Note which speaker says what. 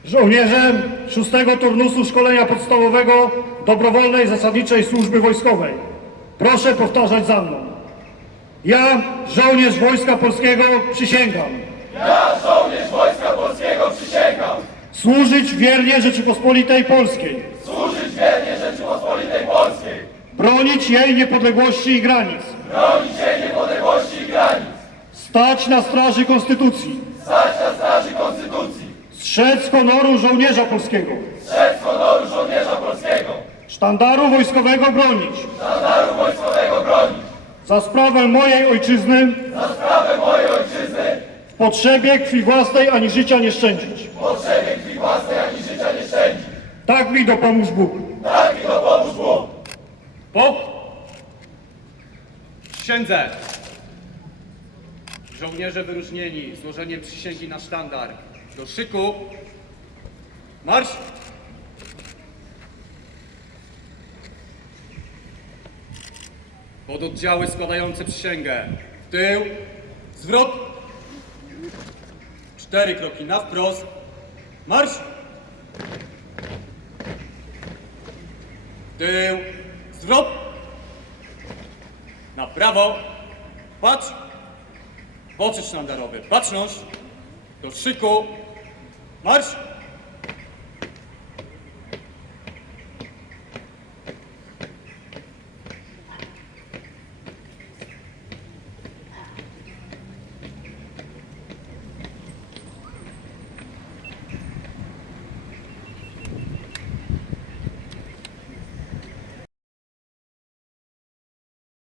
Speaker 1: żołnierzem 6. turnusu szkolenia podstawowego dobrowolnej zasadniczej służby wojskowej. Proszę powtarzać za mną. Ja, żołnierz Wojska Polskiego, przysięgam.
Speaker 2: Ja, żołnierz Wojska Polskiego, przysięgam
Speaker 1: Służyć wiernie Rzeczypospolitej Polskiej.
Speaker 2: służyć wiernie Rzeczypospolitej Polskiej,
Speaker 1: Bronić jej niepodległości i granic.
Speaker 2: bronić jej niepodległości i granic,
Speaker 1: Stać na straży Konstytucji.
Speaker 2: stać na straży Konstytucji,
Speaker 1: Strzec honoru żołnierza polskiego.
Speaker 2: strzec honoru żołnierza polskiego,
Speaker 1: Sztandaru wojskowego bronić.
Speaker 2: sztandaru wojskowego bronić,
Speaker 1: Za sprawę mojej ojczyzny.
Speaker 2: za sprawę mojej ojczyzny,
Speaker 1: W potrzebie krwi własnej ani życia nie szczędzić.
Speaker 2: w potrzebie krwi własnej ani życia nie szczędzić.
Speaker 1: Tak mi dopomóż Bóg.
Speaker 2: Tak mi dopomóż Bóg.
Speaker 3: Księdze! Żołnierze wyróżnieni złożeniem przysięgi na sztandar. Do szyku! Marsz! Pododdziały składające przysięgę. W tył, zwrot. 4 kroki na wprost. Marsz! W tył, zwrot. Na prawo. Patrz. Poczet sztandarowy. Baczność. Do szyku. Marsz!